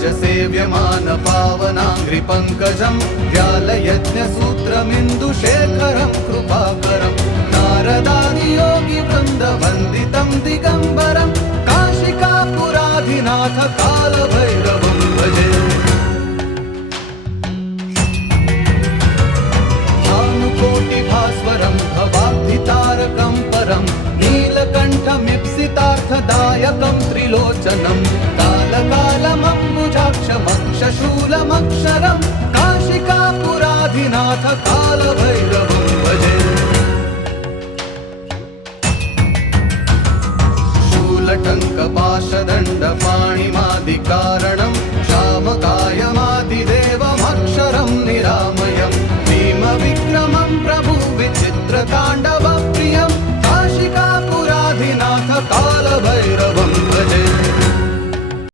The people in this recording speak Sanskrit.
सेव्यमान पावनाङ्घ्रिपङ्कजं व्यालयज्ञसूत्रमिन्दुशेखरं कृपाकरं नारदादियोगिवृन्दवन्दितं दिगम्बरं काशिकापुराधिनाथ कालभैरवं भजे। भानुकोटिभास्वरं भवाब्धितारकं परं नीलकण्ठमीप्सितार्थदायकं त्रिलोचनं कालकालमम्बुजाक्षमक्षशूलमक्षरं काशिकापुराधिनाथ कालभैरवं भजे। शूलटङ्कपाशदण्डपा